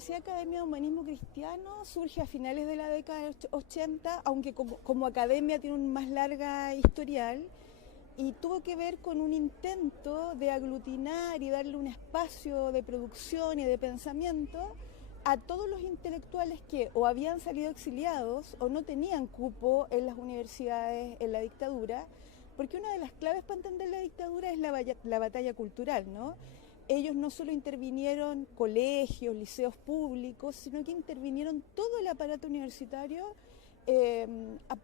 Universidad Academia de Humanismo Cristiano surge a finales de la década de 80, aunque como academia tiene una más larga historial, y tuvo que ver con un intento de aglutinar y darle un espacio de producción y de pensamiento a todos los intelectuales que o habían salido exiliados o no tenían cupo en las universidades en la dictadura, porque una de las claves para entender la dictadura es la batalla cultural, ¿no? Ellos no solo intervinieron colegios, liceos públicos, sino que intervinieron todo el aparato universitario, eh, a,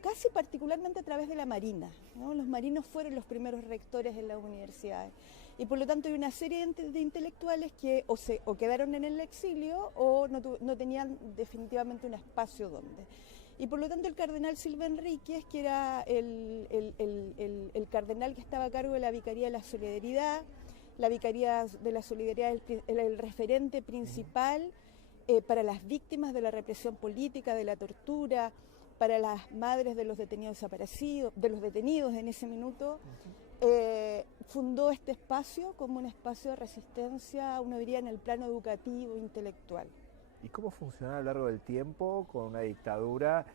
casi particularmente a través de la Marina, ¿no? Los marinos fueron los primeros rectores en las universidades. Y por lo tanto hay una serie de intelectuales que o quedaron en el exilio o no tenían definitivamente un espacio donde. Y por lo tanto el cardenal Silva Enríquez, que era el cardenal que estaba a cargo de la Vicaría de la Solidaridad, la Vicaría de la Solidaridad era el referente principal para las víctimas de la represión política, de la tortura, para las madres de los detenidos desaparecidos, de los detenidos en ese minuto. Fundó este espacio como un espacio de resistencia, uno diría, en el plano educativo, intelectual. ¿Y cómo funcionó a lo largo del tiempo con una dictadura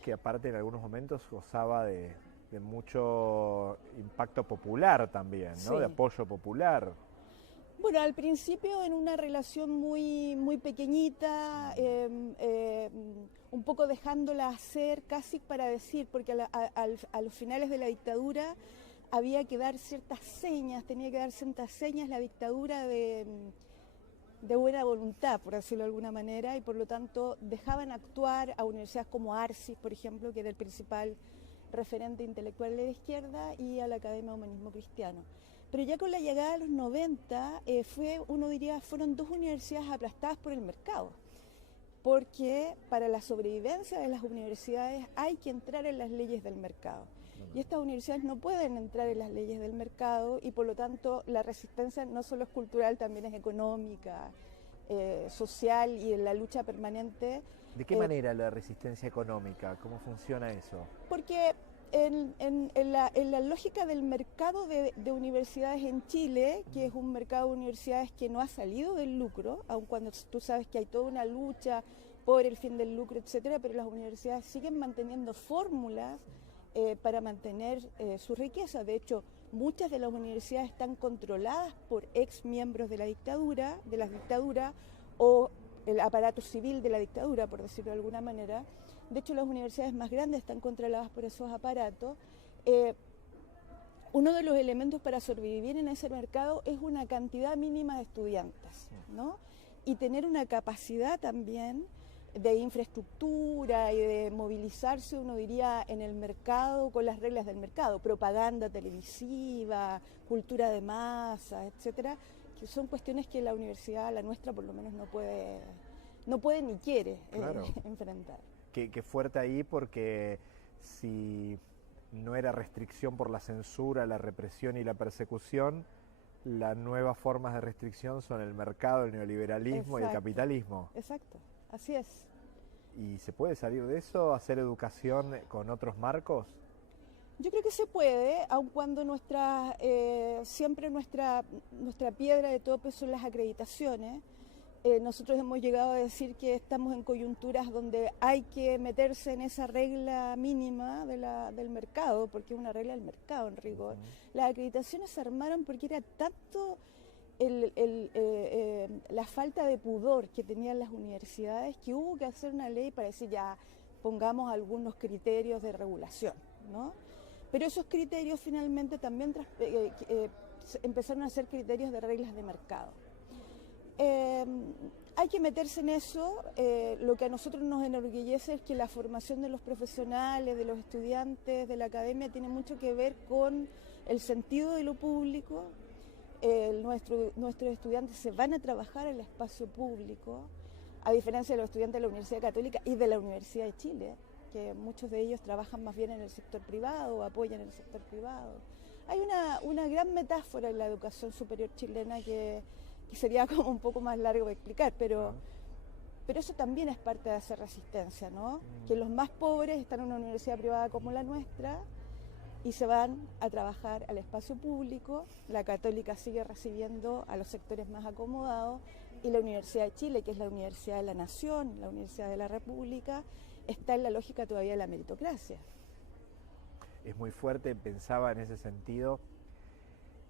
que aparte en algunos momentos gozaba de mucho impacto popular también, ¿no? Sí. De apoyo popular? Bueno, al principio en una relación muy pequeñita, un poco dejándola hacer casi para decir, porque a los finales de la dictadura había que dar ciertas señas, tenía que dar ciertas señas la dictadura de buena voluntad, por decirlo de alguna manera, y por lo tanto dejaban actuar a universidades como Arcis, por ejemplo, que era el principal referente intelectual de la izquierda, y a la Academia de Humanismo Cristiano. Pero ya con la llegada de los 90, fueron dos universidades aplastadas por el mercado, porque para la sobrevivencia de las universidades hay que entrar en las leyes del mercado. Y estas universidades no pueden entrar en las leyes del mercado y por lo tanto la resistencia no solo es cultural, también es económica, social y en la lucha permanente. ¿De qué manera la resistencia económica? ¿Cómo funciona eso? Porque en la lógica del mercado de universidades en Chile, que es un mercado de universidades que no ha salido del lucro, aun cuando tú sabes que hay toda una lucha por el fin del lucro, etcétera, pero las universidades siguen manteniendo fórmulas para mantener su riqueza. De hecho, muchas de las universidades están controladas por ex miembros de la dictadura, o el aparato civil de la dictadura, por decirlo de alguna manera. De hecho, las universidades más grandes están controladas por esos aparatos. Uno de los elementos para sobrevivir en ese mercado es una cantidad mínima de estudiantes, ¿no? Y tener una capacidad también de infraestructura y de movilizarse, uno diría, en el mercado con las reglas del mercado, propaganda televisiva, cultura de masa, etcétera, que son cuestiones que la universidad, la nuestra por lo menos, no puede ni quiere enfrentar. Qué fuerte ahí, porque si no era restricción por la censura, la represión y la persecución, las nuevas formas de restricción son el mercado, el neoliberalismo. Exacto. Y el capitalismo. Exacto, así es. ¿Y se puede salir de eso, hacer educación con otros marcos? Yo creo que se puede, aun cuando siempre nuestra piedra de tope son las acreditaciones. Nosotros hemos llegado a decir que estamos en coyunturas donde hay que meterse en esa regla mínima del mercado, porque es una regla del mercado en rigor. Las acreditaciones se armaron porque era tanto la falta de pudor que tenían las universidades que hubo que hacer una ley para decir ya pongamos algunos criterios de regulación, ¿no? Pero esos criterios finalmente también empezaron a ser criterios de reglas de mercado. Hay que meterse en eso. Lo que a nosotros nos enorgullece es que la formación de los profesionales, de los estudiantes, de la academia tiene mucho que ver con el sentido de lo público. Nuestros estudiantes se van a trabajar en el espacio público, a diferencia de los estudiantes de la Universidad Católica y de la Universidad de Chile, que muchos de ellos trabajan más bien en el sector privado o apoyan el sector privado. Hay una gran metáfora en la educación superior chilena que sería como un poco más largo de explicar, pero eso también es parte de hacer resistencia, ¿no? Que los más pobres están en una universidad privada como la nuestra y se van a trabajar al espacio público. La Católica sigue recibiendo a los sectores más acomodados, y la Universidad de Chile, que es la Universidad de la Nación, la Universidad de la República, está en la lógica todavía de la meritocracia. Es muy fuerte, pensaba en ese sentido,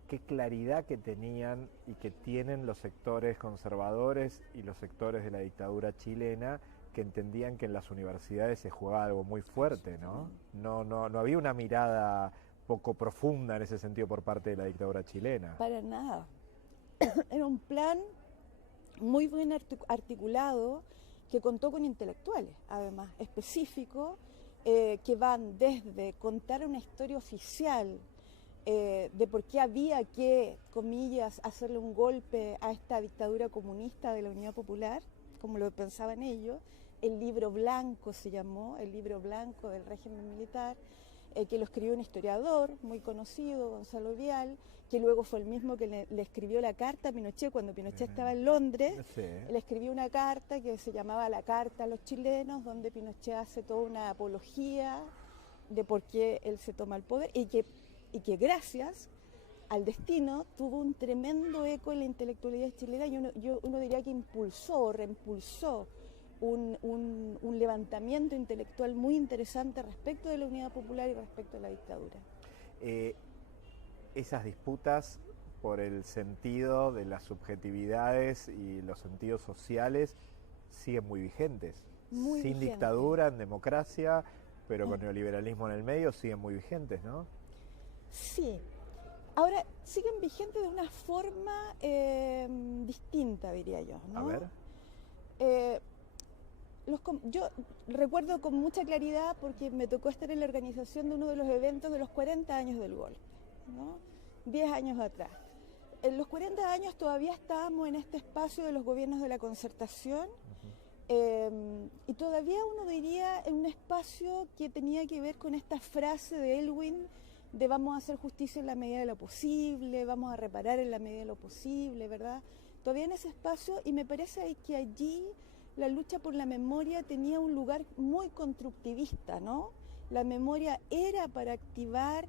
qué claridad que tenían y que tienen los sectores conservadores y los sectores de la dictadura chilena, que entendían que en las universidades se jugaba algo muy fuerte, ¿no? No había una mirada poco profunda en ese sentido por parte de la dictadura chilena. Para nada. Era un plan muy bien articulado, que contó con intelectuales, además, específicos, que van desde contar una historia oficial de por qué había que, comillas, hacerle un golpe a esta dictadura comunista de la Unidad Popular, como lo pensaban ellos. El libro blanco se llamó, el libro blanco del régimen militar, que lo escribió un historiador muy conocido, Gonzalo Vial, que luego fue el mismo que le escribió la carta a Pinochet cuando Pinochet estaba en Londres. Sí. Le escribió una carta que se llamaba La Carta a los Chilenos, donde Pinochet hace toda una apología de por qué él se toma el poder y que gracias al destino tuvo un tremendo eco en la intelectualidad chilena y uno diría que reimpulsó un levantamiento intelectual muy interesante respecto de la Unidad Popular y respecto de la dictadura. Esas disputas por el sentido de las subjetividades y los sentidos sociales siguen muy vigentes. Muy Sin vigente. dictadura, en democracia, pero con neoliberalismo en el medio, siguen muy vigentes, ¿no? Sí. Ahora, siguen vigentes de una forma distinta, diría yo, ¿no? A ver. Yo recuerdo con mucha claridad porque me tocó estar en la organización de uno de los eventos de los 40 años del golpe, ¿no? 10 años atrás. En los 40 años todavía estábamos en este espacio de los gobiernos de la concertación y todavía uno diría en un espacio que tenía que ver con esta frase de Elwin de vamos a hacer justicia en la medida de lo posible, vamos a reparar en la medida de lo posible, ¿verdad? Todavía en ese espacio, y me parece que allí la lucha por la memoria tenía un lugar muy constructivista, ¿no? La memoria era para activar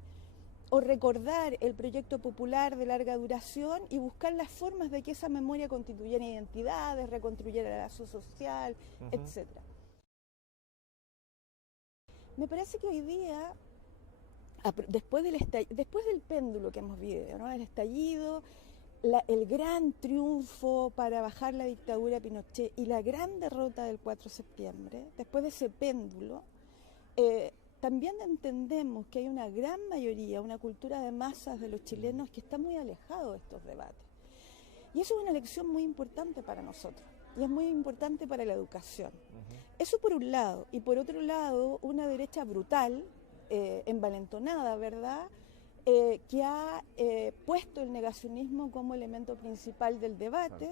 o recordar el proyecto popular de larga duración y buscar las formas de que esa memoria constituyera identidades, reconstruyera la lazo social, etc. Me parece que hoy día, después del péndulo que hemos vivido, ¿no? El estallido, el gran triunfo para bajar la dictadura de Pinochet y la gran derrota del 4 de septiembre, después de ese péndulo, también entendemos que hay una gran mayoría, una cultura de masas de los chilenos que está muy alejado de estos debates. Y eso es una lección muy importante para nosotros y es muy importante para la educación. Eso por un lado. Y por otro lado, una derecha brutal, envalentonada, ¿verdad?, que ha puesto el negacionismo como elemento principal del debate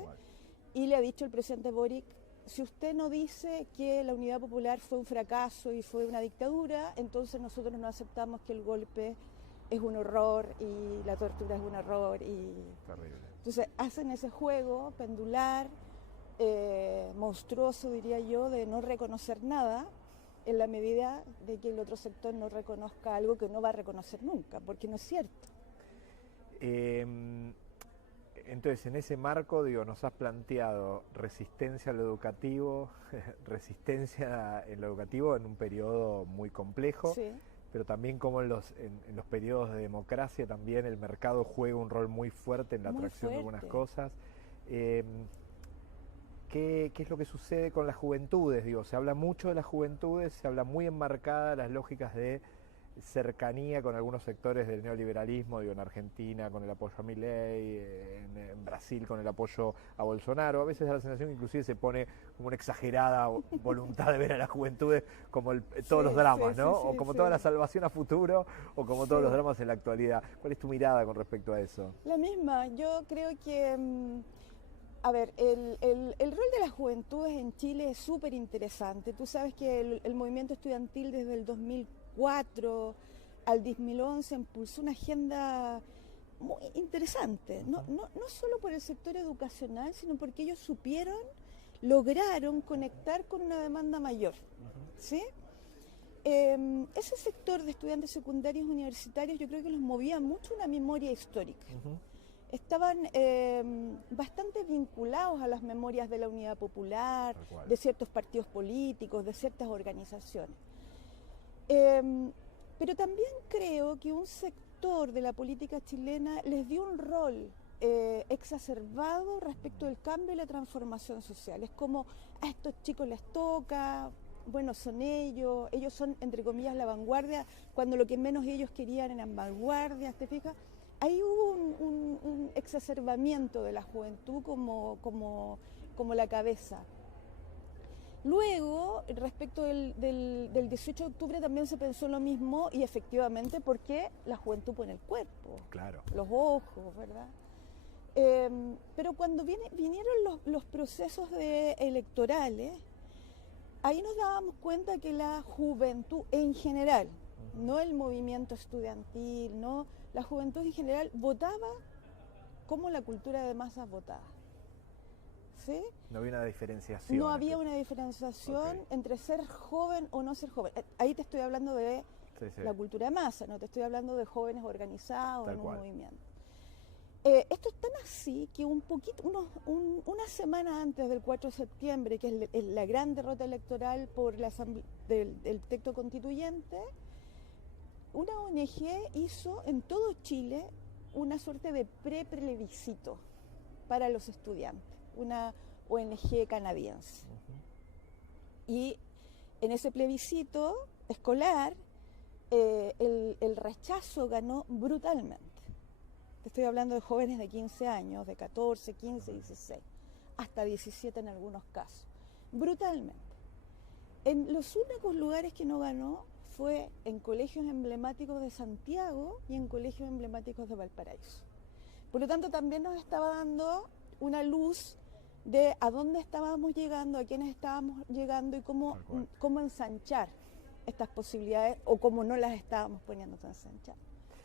y le ha dicho el presidente Boric, si usted no dice que la Unidad Popular fue un fracaso y fue una dictadura, entonces nosotros no aceptamos que el golpe es un horror y la tortura es un horror. Terrible. Entonces hacen ese juego pendular, monstruoso diría yo, de no reconocer nada, en la medida de que el otro sector no reconozca algo que no va a reconocer nunca, porque no es cierto. Entonces, en ese marco, digo, nos has planteado resistencia a lo educativo, resistencia en lo educativo en un periodo muy complejo, Sí. pero también como en los periodos de democracia también el mercado juega un rol muy fuerte en la Muy atracción de algunas fuerte. cosas. ¿Qué es lo que sucede con las juventudes? Digo, se habla mucho de las juventudes, se habla muy enmarcada las lógicas de cercanía con algunos sectores del neoliberalismo, digo, en Argentina con el apoyo a Milei, en Brasil con el apoyo a Bolsonaro. A veces da la sensación que inclusive se pone como una exagerada voluntad de ver a las juventudes como todos los dramas, ¿no? O como toda la salvación a futuro, o como todos los dramas en la actualidad. ¿Cuál es tu mirada con respecto a eso? La misma, yo creo que, a ver, el rol de las juventudes en Chile es súper interesante. Tú sabes que el movimiento estudiantil desde el 2004 al 2011 impulsó una agenda muy interesante, no solo por el sector educacional, sino porque ellos lograron conectar con una demanda mayor, ¿sí? Ese sector de estudiantes secundarios universitarios yo creo que los movía mucho una memoria histórica. estaban bastante vinculados a las memorias de la Unidad Popular, de ciertos partidos políticos, de ciertas organizaciones. Pero también creo que un sector de la política chilena les dio un rol exacerbado respecto del cambio y la transformación social. Es como a estos chicos les toca, bueno, son ellos son, entre comillas, la vanguardia, cuando lo que menos ellos querían eran vanguardias, ¿te fijas? Ahí hubo un exacerbamiento de la juventud como la cabeza. Luego, respecto del 18 de octubre también se pensó lo mismo y efectivamente porque la juventud pone el cuerpo, claro, los ojos, ¿verdad? Pero cuando vinieron los procesos electorales, ahí nos dábamos cuenta que la juventud en general, no el movimiento estudiantil, no, la juventud en general votaba como la cultura de masas votaba. ¿Sí? No había una diferenciación. No había una diferenciación entre ser joven o no ser joven. Ahí te estoy hablando de la cultura de masa, no te estoy hablando de jóvenes organizados en un movimiento. Esto es tan así que una semana antes del 4 de septiembre, que es la gran derrota electoral por del texto constituyente, una ONG hizo en todo Chile una suerte de pre-plebiscito para los estudiantes, una ONG canadiense. Y en ese plebiscito escolar, el rechazo ganó brutalmente. Te estoy hablando de jóvenes de 15 años, de 14, 15, 16, hasta 17 en algunos casos. Brutalmente. En los únicos lugares que no ganó fue en colegios emblemáticos de Santiago y en colegios emblemáticos de Valparaíso. Por lo tanto, también nos estaba dando una luz de a dónde estábamos llegando, a quiénes estábamos llegando y cómo ensanchar estas posibilidades o cómo no las estábamos poniendo a ensanchar.